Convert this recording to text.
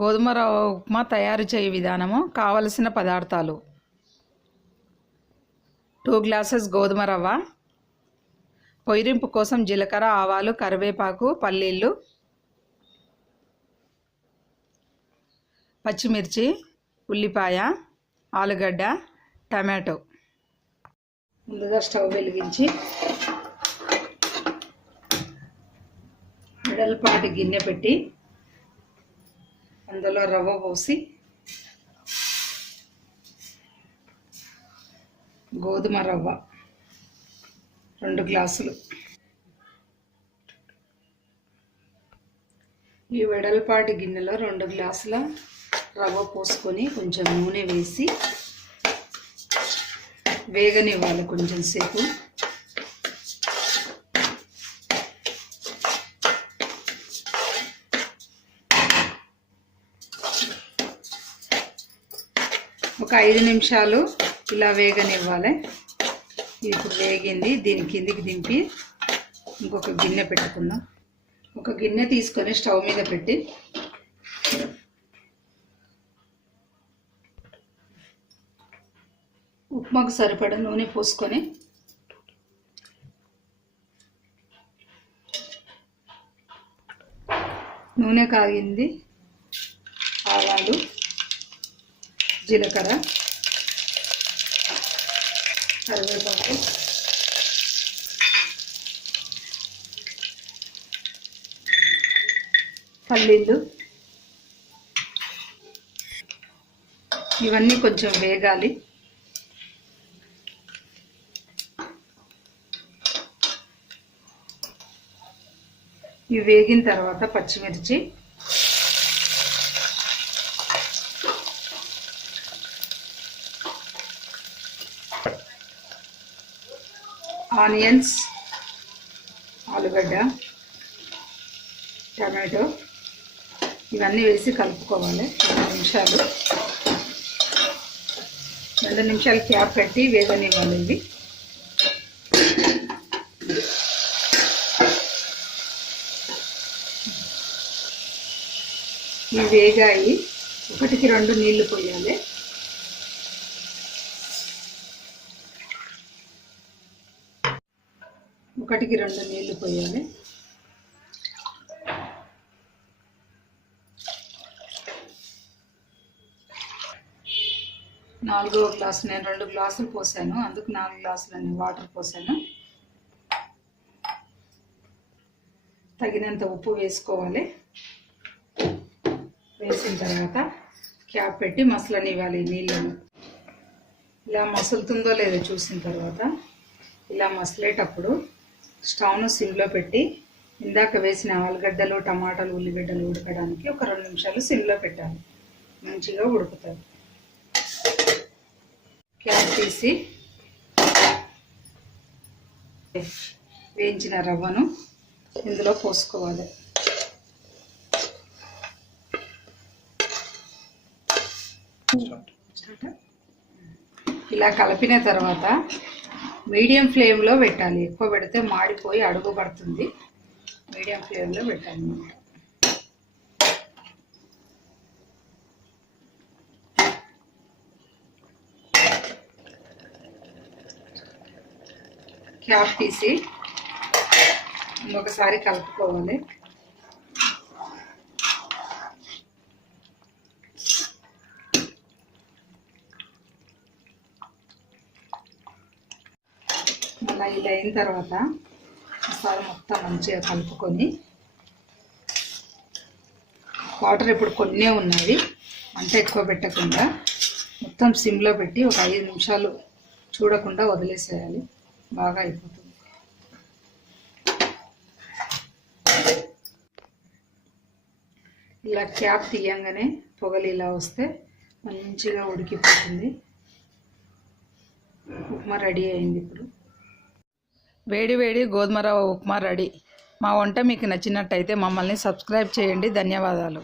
గోధుమ రవ్వ ఉప్మా తయారు చేయు విధానము. కావలసిన పదార్థాలు: 2 గ్లాసెస్ గోధుమ రవ్వ, పొయ్యింపు కోసం జీలకర్ర, ఆవాలు, కరివేపాకు, పల్లీలు, పచ్చిమిర్చి, ఉల్లిపాయ, ఆలుగడ్డ, టమాటో. ముందుగా స్టవ్ వెలిగించి వెడల్పాటి గిన్నె పెట్టి అందులో రవ్వ పోసి గోధుమ రవ్వ 2 గ్లాసులు. ఈ వెడల్పాటి గిన్నెలో 2 గ్లాసుల రవ్వ పోసుకొని కొంచెం నూనె వేసి వేగనివ్వాలి కొంచెం సేపు. ఒక 5 నిమిషాలు ఇలా వేగనివ్వాలి. ఇప్పుడు వేగింది. దీని కిందికి దింపి ఇంకొక గిన్నె పెట్టుకుందాం. ఒక గిన్నె తీసుకొని స్టవ్ మీద పెట్టి ఉప్మాకు సరిపడా నూనె పోసుకొని నూనె కాగింది. ఆవాలు, జీలకర్ర, కరివేపాకు, పల్లీలు ఇవన్నీ కొంచెం వేగాలి. ఇవి వేగిన తర్వాత పచ్చిమిర్చి, ఆనియన్స్, ఆలుగడ్డ, టమాటో ఇవన్నీ వేసి కలుపుకోవాలి. 2 నిమిషాలు క్యాప్ పెట్టి వేగనివ్వాలి. ఇవి వేగాయి. 1కి 2 నీళ్లు పోయాలి. ఒకటికి 2 నీళ్లు పోయాలి. నాలుగో గ్లాసు, నేను 2 గ్లాసులు పోసాను, అందుకు 4 గ్లాసులు వాటర్ పోసాను. తగినంత ఉప్పు వేసుకోవాలి. వేసిన తర్వాత క్యాప్ పెట్టి మసలనివ్వాలి. నీళ్ళను ఇలా మసులుతుందో లేదో చూసిన తర్వాత ఇలా మసలేటప్పుడు స్టవ్ను సిమ్లో పెట్టి ఇందాక వేసిన ఆలుగడ్డలు, టమాటాలు, ఉల్లిగడ్డలు ఉడకడానికి ఒక 2 నిమిషాలు సిమ్లో పెట్టాలి. మంచిగా ఉడుకుతుంది. క్యాప్ తీసి వేయించిన రవ్వను ఇందులో పోసుకోవాలి. ఇలా కలిపిన తర్వాత మీడియం ఫ్లేమ్లో పెట్టాలి. ఎక్కువ పెడితే మాడిపోయి అడుగు పడుతుంది. మీడియం ఫ్లేమ్లో పెట్టాలి. క్యాప్ తీసి ఇంకొకసారి కలుపుకోవాలి. అలా ఇలా అయిన తర్వాత ఒకసారి మొత్తం మంచిగా కలుపుకొని వాటర్ ఇప్పుడు కొన్నే ఉన్నవి, అంటే ఎక్కువ పెట్టకుండా మొత్తం సిమ్లో పెట్టి ఒక 5 నిమిషాలు చూడకుండా వదిలేసేయాలి. బాగా అయిపోతుంది. ఇలా క్యాప్ తీయంగానే పొగలు ఇలా వస్తే మంచిగా ఉడికిపోతుంది. ఉప్మా రెడీ అయింది. ఇప్పుడు వేడి వేడి గోధుమ రవ్వ ఉప్మా రెడీ. మా వంట మీకు నచ్చినట్టయితే మమ్మల్ని సబ్స్క్రైబ్ చేయండి. ధన్యవాదాలు.